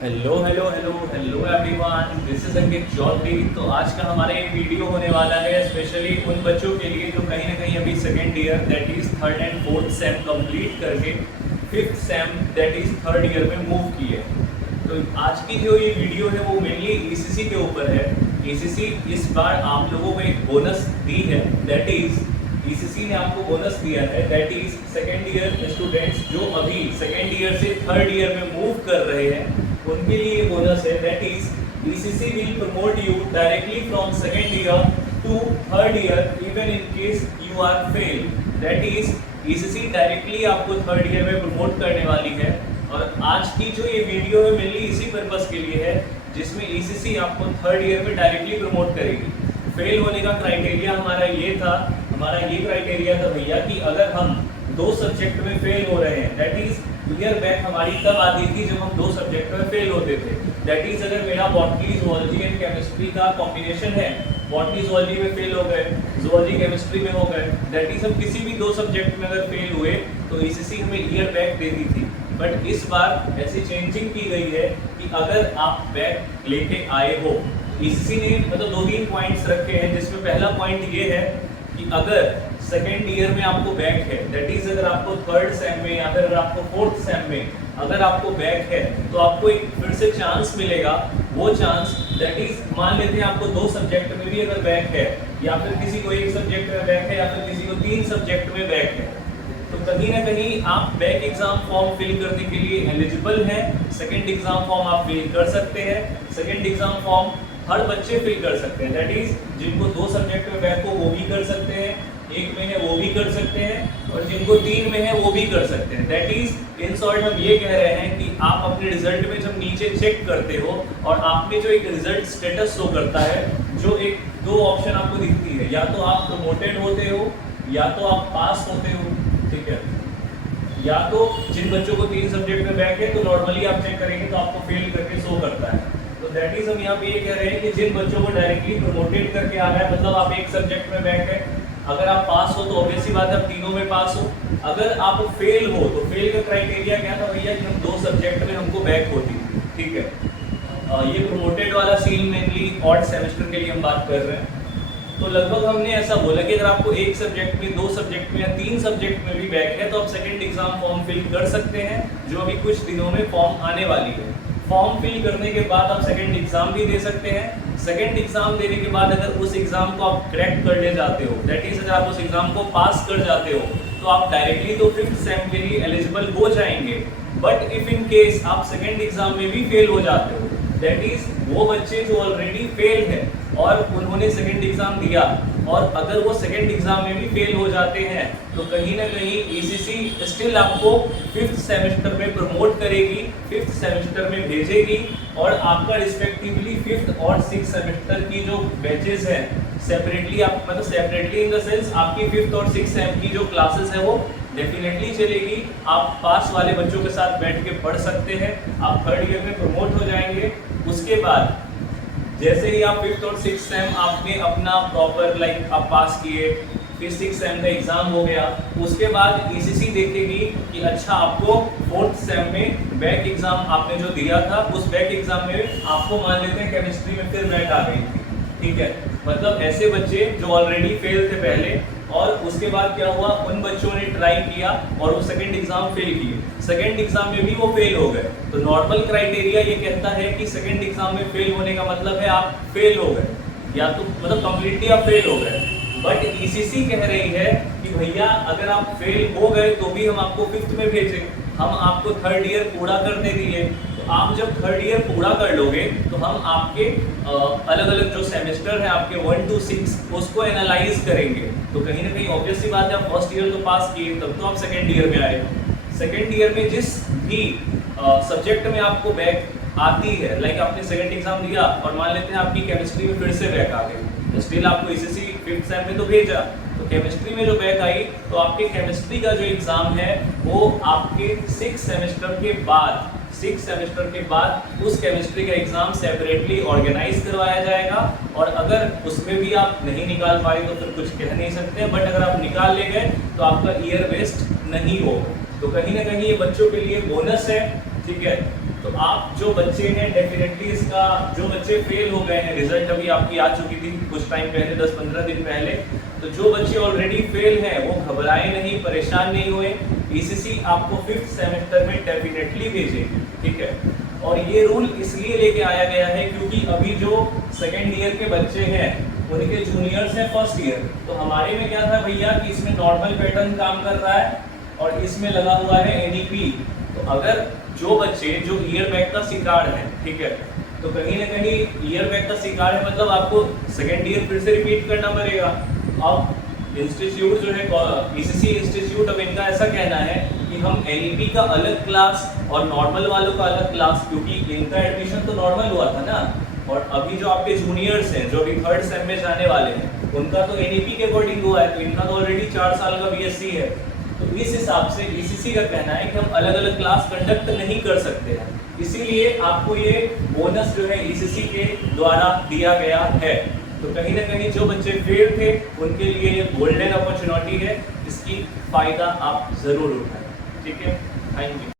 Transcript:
Hello hello hello hello everyone, this is Ankit Chaudhary. तो आज का हमारा ये वीडियो होने वाला है स्पेशली उन बच्चों के लिए जो कहीं ना कहीं अभी second year that is third and fourth sem complete करके fifth sem that is third year में मूव किए। तो आज की जो ये वीडियो है वो मेनली ईसीसी के ऊपर है। ईसीसी इस बार आप लोगों को एक बोनस दी है, दैट इज़ ईसीसी ने आपको बोनस दिया है, that is second year students जो अभी सेकेंड ईयर से थर्ड ईयर में मूव कर रहे हैं उनके लिए बोनस है, that is ECC will promote you directly from second year to third year even in case you are fail। that is ECC directly आपको थर्ड ईयर में प्रमोट करने वाली है। और आज की जो ये वीडियो है मेनली इसी पर्पस के लिए है जिसमें ECC आपको थर्ड ईयर में डायरेक्टली प्रमोट करेगी। फेल होने का क्राइटेरिया हमारा ये क्राइटेरिया था भैया कि अगर हम दो सब्जेक्ट में फेल हो रहे हैं, दैट इज ईयर बैक हमारी तब आती थी जब हम दो सब्जेक्ट में फेल होते थे। दैट इज अगर मेरा बॉटनी जूलॉजी एंड केमिस्ट्री का कॉम्बिनेशन है, बॉटनी जूलॉजी में फेल हो गए, जूलॉजी केमिस्ट्री में हो गए, दैट इज हम किसी भी दो सब्जेक्ट में अगर फेल हुए तो ECC हमें ईयर बैक देती थी। बट इस बार ऐसी चेंजिंग की गई है कि अगर आप बैक लेके आए हो, ECC ने मतलब 2-3 पॉइंट्स रखे हैं जिसमें पहला पॉइंट ये है कि अगर सेकेंड ईयर में आपको बैक है, दैट इज अगर आपको थर्ड सेम में या फिर आपको फोर्थ सेम में अगर आपको बैक है तो आपको एक फिर से चांस मिलेगा। वो चांस दैट इज मान लेते हैं आपको दो सब्जेक्ट में भी अगर बैक है या फिर किसी को एक सब्जेक्ट में बैक है या फिर किसी को 3 सब्जेक्ट में बैक है तो कहीं ना कहीं आप बैक एग्जाम फॉर्म फिल करने के लिए एलिजिबल हैं। सेकेंड एग्जाम फॉर्म आप फिल कर सकते हैं। सेकेंड एग्जाम फॉर्म हर बच्चे फिल कर सकते हैं, दैट इज जिनको दो सब्जेक्ट में बैक हो वो भी कर सकते हैं, एक में है वो भी कर सकते हैं और जिनको 3 में है वो भी कर सकते हैं। दैट इज इन शॉर्ट हम ये कह रहे हैं कि आप अपने रिजल्ट में जब नीचे चेक करते हो और आपने जो एक रिजल्ट स्टेटस शो करता है, जो एक दो ऑप्शन आपको दिखती है, या तो आप प्रमोटेड होते हो या तो आप पास होते हो, ठीक है। या तो जिन बच्चों को 3 सब्जेक्ट में बैक है तो नॉर्मली आप चेक करेंगे तो आपको फेल करके शो करता है। तो दैट इज हम यहाँ पे ये कह रहे हैं कि जिन बच्चों को डायरेक्टली प्रमोटेड करके आ रहा है, मतलब आप एक सब्जेक्ट में बैक है, अगर आप पास हो तो ऑब्वियसली बात है आप तीनों में पास हो। अगर आप फेल हो तो फेल का क्राइटेरिया क्या था भैया कि हम दो सब्जेक्ट में हमको बैक होती थी, ठीक है। ये प्रमोटेड वाला सीन मेनली ऑड सेमेस्टर के लिए हम बात कर रहे हैं। तो लगभग हमने ऐसा बोला कि अगर आपको एक सब्जेक्ट में, दो सब्जेक्ट में या 3 सब्जेक्ट में भी बैक है तो आप सेकेंड एग्जाम फॉर्म फिल कर सकते हैं, जो अभी कुछ दिनों में फॉर्म आने वाली है। फॉर्म फिल करने के बाद आप सेकेंड एग्जाम भी दे सकते हैं। सेकेंड एग्जाम देने के बाद अगर उस एग्जाम को आप क्रैक कर ले जाते हो, दैट इज अगर आप उस एग्जाम को पास कर जाते हो तो आप डायरेक्टली तो फिफ्थ सेम के लिए एलिजिबल हो जाएंगे। बट इफ इन केस आप सेकेंड एग्जाम में भी फेल हो जाते हो, दैट इज वो बच्चे जो ऑलरेडी फेल है और उन्होंने सेकेंड एग्जाम दिया और अगर वो सेकेंड एग्जाम में भी फेल हो जाते हैं तो कहीं ना कहीं ECC स्टिल आपको फिफ्थ सेमेस्टर में प्रमोट करेगी, फिफ्थ सेमेस्टर में भेजेगी और आपका रिस्पेक्टिवली फिफ्थ और सिक्स सेमेस्टर की जो बैचेस हैं सेपरेटली, आप मतलब सेपरेटली इन द सेंस आपकी फिफ्थ और सिक्स सेम की जो क्लासेस है वो डेफिनेटली चलेगी। आप पास वाले बच्चों के साथ बैठ के पढ़ सकते हैं, आप थर्ड ईयर में प्रमोट हो जाएंगे। उसके बाद जैसे ही आप फिफ्थ और सिक्स सेम आपने अपना प्रॉपर लाइक आप पास किए, फिर सिक्स सेम का एग्जाम हो गया, उसके बाद ECC देखेगी कि अच्छा आपको फोर्थ सेम में बैक एग्जाम आपने जो दिया था उस बैक एग्जाम में आपको मान लेते हैं केमिस्ट्री में फिर बैक आ गई थी, ठीक है। मतलब ऐसे बच्चे जो ऑलरेडी फेल थे पहले और उसके बाद क्या हुआ, उन बच्चों ने ट्राई किया और वो सेकंड एग्जाम फेल किए, सेकंड एग्जाम में भी वो फेल हो गए। तो नॉर्मल क्राइटेरिया ये कहता है कि सेकंड एग्जाम में फेल होने का मतलब है आप फेल हो गए, या तो मतलब कंप्लीटली आप फेल हो गए। बट ECC कह रही है कि भैया अगर आप फेल हो गए तो भी हम आपको फिफ्थ में भेजें, हम आपको थर्ड ईयर पूरा करने दिए। तो आप जब थर्ड ईयर पूरा कर लोगे तो हम आपके अलग अलग जो सेमेस्टर है आपके 1 to 6 उसको एनालाइज करेंगे। तो कहीं ना कहीं ऑब्वियसली बात है आप फर्स्ट ईयर तो पास किए तब तो आप सेकेंड ईयर में आए। सेकेंड ईयर में जिस भी सब्जेक्ट में आपको बैक आती है, लाइक आपने सेकेंड एग्जाम दिया और मान लेते हैं आपकी केमिस्ट्री में फिर से बैक आ गई, तो स्टिल आपको ECC फिफ्थ सेम में तो भेजा, तो केमिस्ट्री में जो बैक आई तो आपके केमिस्ट्री का जो एग्जाम है वो आपके सिक्स सेमेस्टर के बाद उस केमिस्ट्री का एग्जाम सेपरेटली ऑर्गेनाइज करवाया जाएगा। और अगर उसमें भी आप नहीं निकाल पाए तो फिर कुछ कह नहीं सकते, बट अगर आप निकाल ले गए तो आपका ईयर वेस्ट नहीं होगा। तो कहीं ना कहीं ये बच्चों के लिए बोनस है, ठीक है। तो आप जो बच्चे हैं डेफिनेटली इसका, जो बच्चे फेल हो गए हैं, रिजल्ट अभी आपकी आ चुकी थी कुछ टाइम पहले, 10-15 दिन पहले, तो जो बच्चे ऑलरेडी फेल हैं वो घबराए नहीं, परेशान नहीं हुए। ईसीसी आपको 5th सेमेस्टर में डेफिनेटली भेजेगी, ठीक है। और ये रूल इसलिए लेके आया गया है क्योंकि अभी जो सेकेंड ईयर के बच्चे हैं उनके जूनियर्स हैं फर्स्ट ईयर। तो हमारे में क्या था भैया कि इसमें नॉर्मल पैटर्न काम कर रहा है और इसमें लगा हुआ है एनईपी। तो अगर जो बच्चे जो ईयर बैक का शिकार है, ठीक है, तो कहीं ना कहीं ईयर बैक का शिकार है, मतलब आपको सेकेंड ईयर फिर से रिपीट करना पड़ेगा। अब इंस्टीट्यूट जो है ईसीसी इंस्टीट्यूट, अब इनका ऐसा कहना है कि हम एनईपी का अलग क्लास और नॉर्मल वालों का अलग क्लास, क्योंकि इनका एडमिशन तो नॉर्मल हुआ था ना, और अभी जो आपके जूनियर्स हैं जो अभी 3rd सेम में जाने वाले हैं उनका तो एनईपी के अकॉर्डिंग हुआ है, तो इनका तो ऑलरेडी 4 साल का बीएससी है। तो इस हिसाब से ईसीसी का कहना है कि हम अलग अलग क्लास कंडक्ट नहीं कर सकते हैं, इसीलिए आपको ये बोनस जो है ईसीसी के द्वारा दिया गया है। तो कहीं ना कहीं जो बच्चे फेल थे उनके लिए ये गोल्डन अपॉर्चुनिटी है, इसकी फायदा आप जरूर उठाएं, ठीक है। Thank you.